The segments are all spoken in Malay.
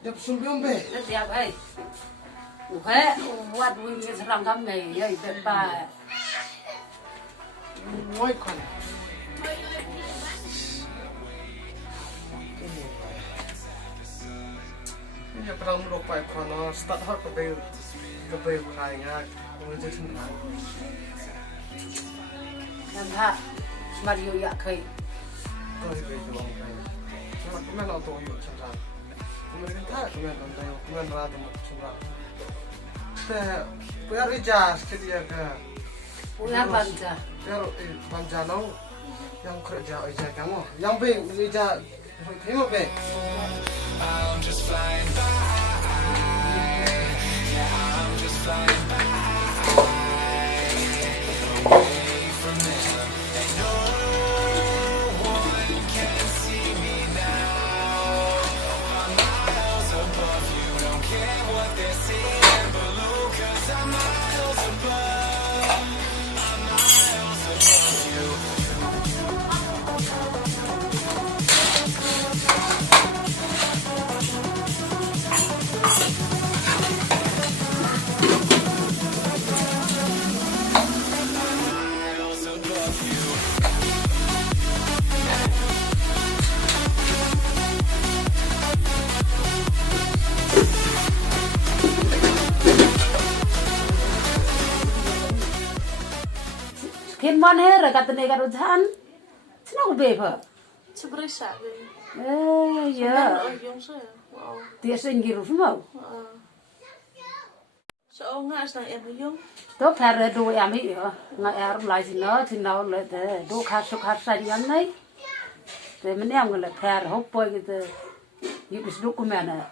Jap sumbiong be. Tiap ai. Uhe, wat wing serang kami ya bepa. Moi kon. Ini perang merupai kono start hot ke be kaya kemudian senang. Dan ha, Mario ya kai. Kau itu bang kaya. Cuma kemana untuk yuk senang. Kemudian tak kemana untuk yuk kemana rada senang. Teh, biar ijas kedia ke. Punya banja. Biar banja nau yang kerja ijas kamu. Yang be ijas tengok be. I'm just flying by. Yeah, I'm just flying by. Away from them. And no one can see me now. I'm miles above you. Don't care what they're saying below. 'Cause I'm miles above. I'm miles above you. Kin mon hera katne karujan. Sino ko beba. Sebenarnya sakit. Ya. Iung saya. Wow. Dia singgiru semua. Soalnya asal iung. Dok thare do am hi ya. Ngai ar lai sino le te. Do khasuk khasan yan nai. Te meniam le thare hopoi gitu. Yubis dokumena.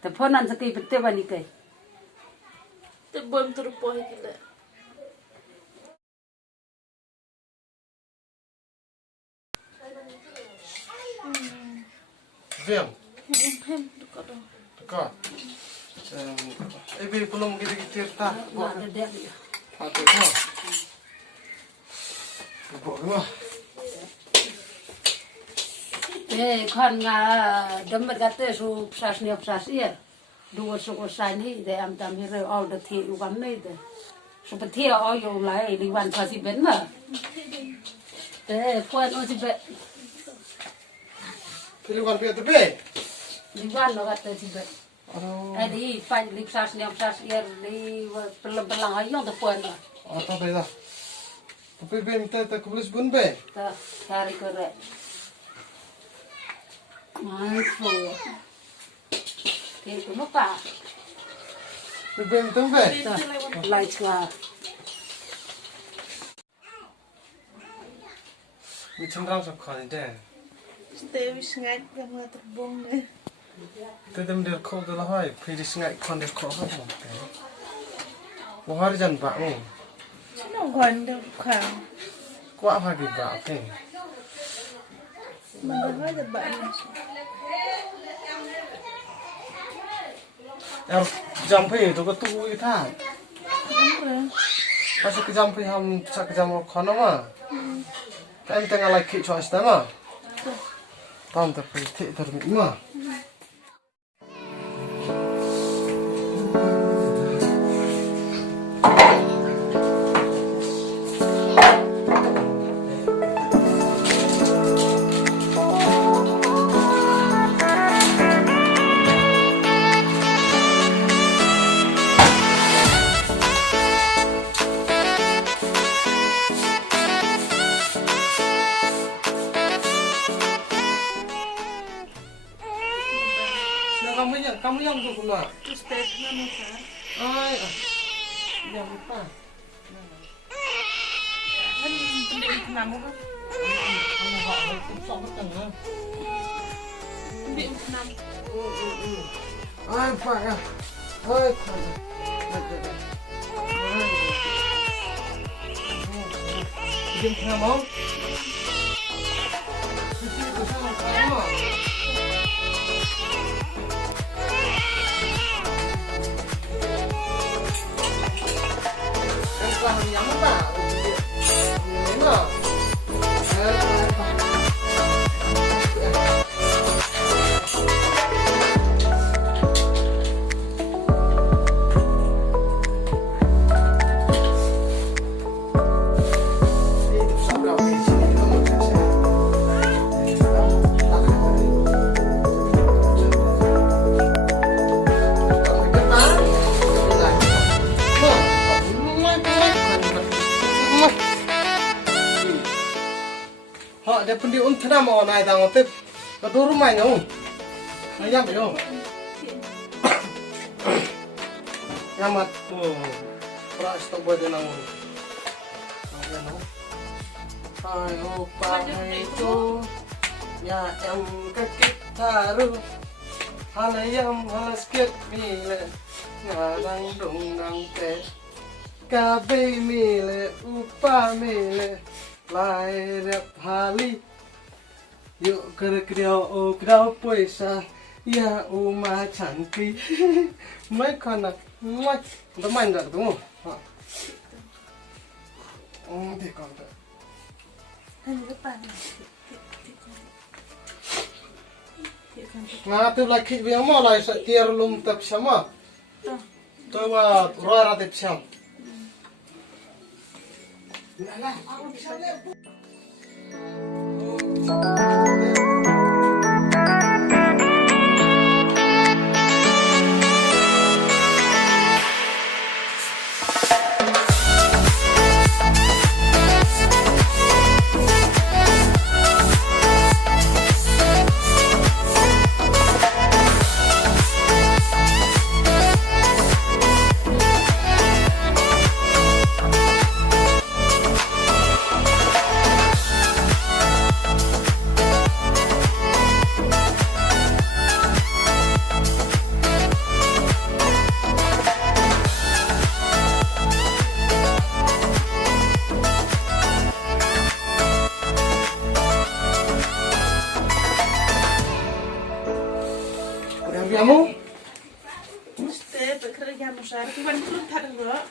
Te ponan sakai bete bani kai. Tebon terpoh gila. Vem. Hem dekat dong. Dekat. Ibu belum kita tak. Ada dia. Ada kau. Ibu rumah. Kan nga demet kata su psasnya psasia. Dua suku sani de am tam hire all the tea ugan nei de. Su petia all yo lai liwan pasi ben ma. Puan o si be. Pilihkan pihak tepi. Liwan lo kata si be. Adi pan li psasnya psasia li pelang ayong de puan ma. Apa beda? Tapi be minta tak khublei shibun be. Ta cari kore. Maipo. Ke tu apa? Be minta be. Lai chua. Ni cenderung sekali deh. Stewi sengat kamu terbong deh. Tadam dia kau dah hai, pilih sengai kau dia kau hai. Wahar jan bak ni. Cina gwan deh kang. Kuat lagi bak ni. Mana ada baknya. Yang jampi tu kau tu itu. Kenapa? Pas ke jampi ham sak jam kau nama. Kan tengah lagi choice nama. Tam tapi tik terima. Kamu yang tu pula. Terus teh nama saya. Ay, yang apa? Kan penting nama kan. Kamu hak itu sama tengah. Penting nama. Ay, pak ya. Ay, pak. Jadi kamu? Sisi bersama kamu. Yang apa? Ini. họ để phân điệu ôn thế nào mà này thằng tiếp có tôi lúc mày nhung nó nhắm phải không nhắm mặt pra stop buat dia nang hai opa itu ya em kakek taruh halayam halasket mile ngarang dong nang te kabe mile upa mile lai rep hali yuk kerkriau krau poisa ya uma cantik mấy con này mấy nó mạnh rồi đúng không thì còn ngã từ lại khi về mà lại sẽ tiệt lum tập xem mà tôiว่าrồi ra tập xem Kamu? Mesti bekerja musar. Tuan turun tak ada.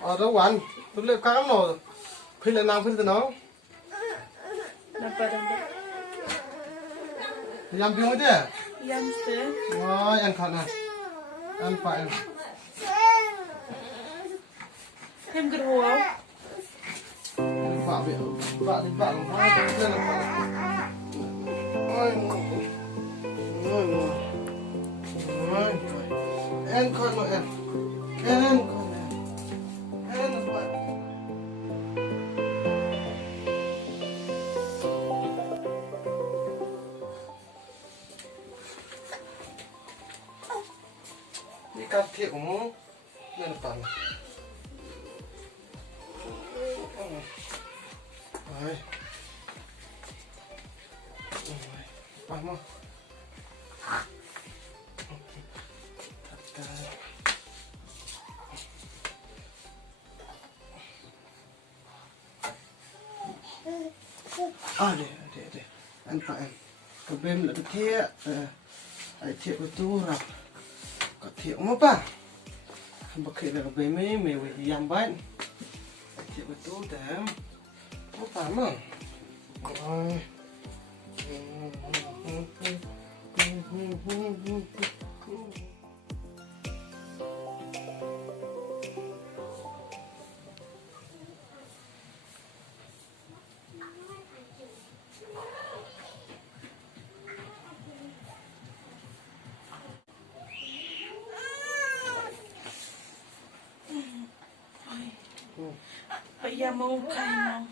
Ada wan. Tu le kamu no. Pilih nang pilih no. Napa dah? Yang bingung dia? Ya mesti. Wah, yang kana. Nampak yang. Hem gerua. Nampak dia. Nampak di bak. Dia nampak. En kon no en. En kon en. En apa? Ikat tiung. Nên apa? Ai. Apa mau? Để ăn phải cái bên là cái thiệt ai thiệt của tôi rồi có thiệt mà ba không bác là cái bên mấy mày bị yam bánh thiệt của tôi để có phải mà rồi Bayar mau kai mau.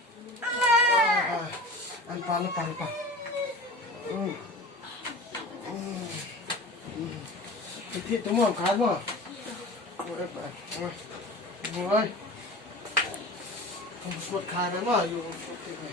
Ăn pa. Cái thịt tôi mua khá mà. Ngồi. Không suốt khai đấy mà, dùng suốt này.